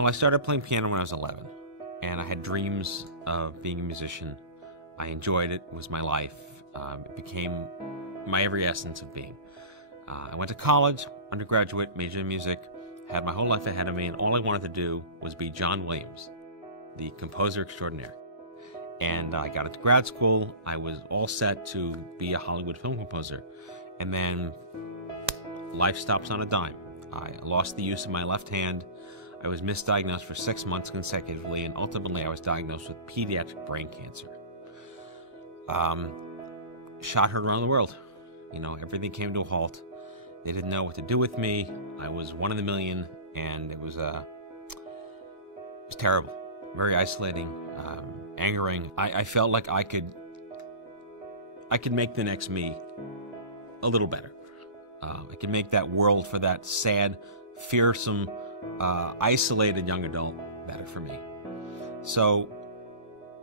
Well, I started playing piano when I was 11, and I had dreams of being a musician. I enjoyed it. It was my life. It became my every essence of being. I went to college, undergraduate, majored in music, had my whole life ahead of me, and all I wanted to do was be John Williams, the composer extraordinaire. And I got into grad school. I was all set to be a Hollywood film composer. And then life stops on a dime. I lost the use of my left hand. I was misdiagnosed for 6 months consecutively, and ultimately I was diagnosed with pediatric brain cancer. Shot heard around the world. You know, everything came to a halt. They didn't know what to do with me. I was one in a million, and it was terrible, very isolating, angering. I felt like I could make the next me a little better. I could make that world for that sad, fearsome, isolated young adult better for me. So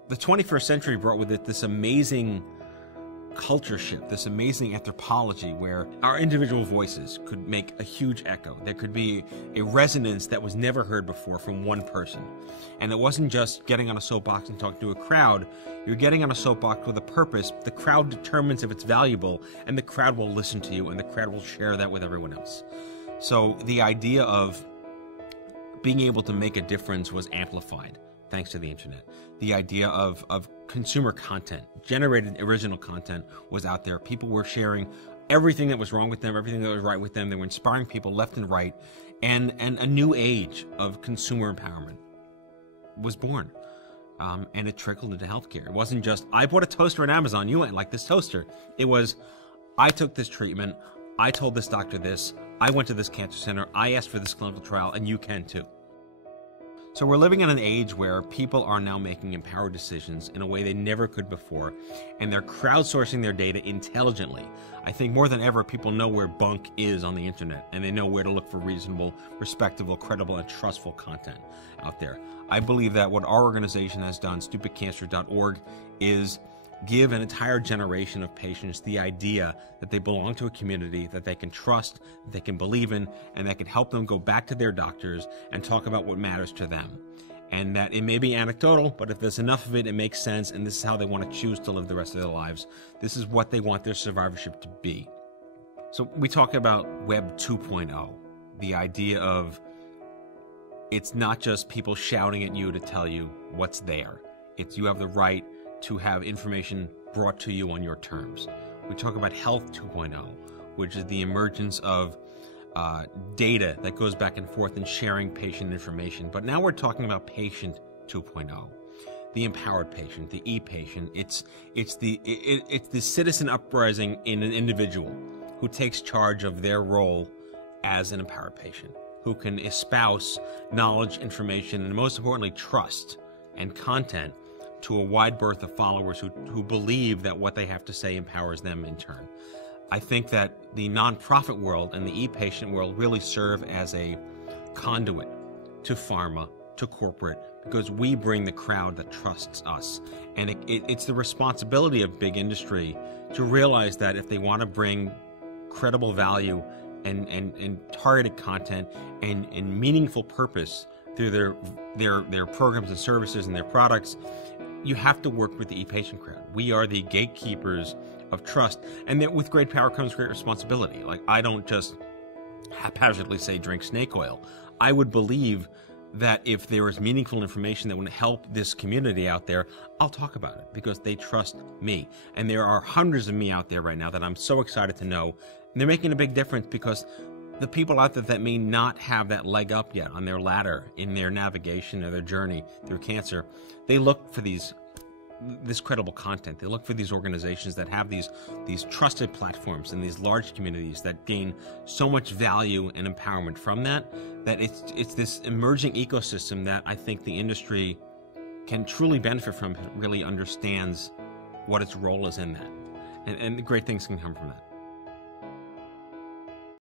the 21st century brought with it this amazing culture shift, this amazing anthropology where our individual voices could make a huge echo. There could be a resonance that was never heard before from one person. And it wasn't just getting on a soapbox and talking to a crowd. You're getting on a soapbox with a purpose. The crowd determines if it's valuable, and the crowd will listen to you, and the crowd will share that with everyone else. So the idea of being able to make a difference was amplified thanks to the internet. The idea of consumer content, generated original content, was out there. People were sharing everything that was wrong with them, everything that was right with them. They were inspiring people left and right. And a new age of consumer empowerment was born. And it trickled into healthcare. It wasn't just, I bought a toaster on Amazon, you might like this toaster. It was, I took this treatment, I told this doctor this, I went to this cancer center, I asked for this clinical trial, and you can too. So we're living in an age where people are now making empowered decisions in a way they never could before, and they're crowdsourcing their data intelligently. I think more than ever, people know where bunk is on the internet, and they know where to look for reasonable, respectable, credible, and trustful content out there. I believe that what our organization has done, stupidcancer.org, is give an entire generation of patients the idea that they belong to a community that they can trust, that they can believe in, and that can help them go back to their doctors and talk about what matters to them. And that it may be anecdotal, but if there's enough of it, it makes sense, and this is how they want to choose to live the rest of their lives. This is what they want their survivorship to be. So we talk about Web 2.0, the idea of it's not just people shouting at you to tell you what's there. It's you have the right to have information brought to you on your terms. We talk about Health 2.0, which is the emergence of data that goes back and forth and sharing patient information. But now we're talking about Patient 2.0, the empowered patient, the e-patient. It's the citizen uprising in an individual who takes charge of their role as an empowered patient, who can espouse knowledge, information, and most importantly, trust and content to a wide berth of followers who believe that what they have to say empowers them in turn. I think that the nonprofit world and the e-patient world really serve as a conduit to pharma, to corporate, because we bring the crowd that trusts us. And it's the responsibility of big industry to realize that if they want to bring credible value and targeted content and meaningful purpose through their programs and services and their products, you have to work with the e-patient crowd. We are the gatekeepers of trust, and that with great power comes great responsibility. Like, I don't just haphazardly say drink snake oil. I would believe that if there is meaningful information that would help this community out there, I'll talk about it because they trust me. And there are hundreds of me out there right now that I'm so excited to know, and they're making a big difference because the people out there that may not have that leg up yet on their ladder in their navigation or their journey through cancer, they look for this credible content. They look for these organizations that have these trusted platforms and these large communities that gain so much value and empowerment from that it's this emerging ecosystem that I think the industry can truly benefit from if it really understands what its role is in that. And great things can come from that.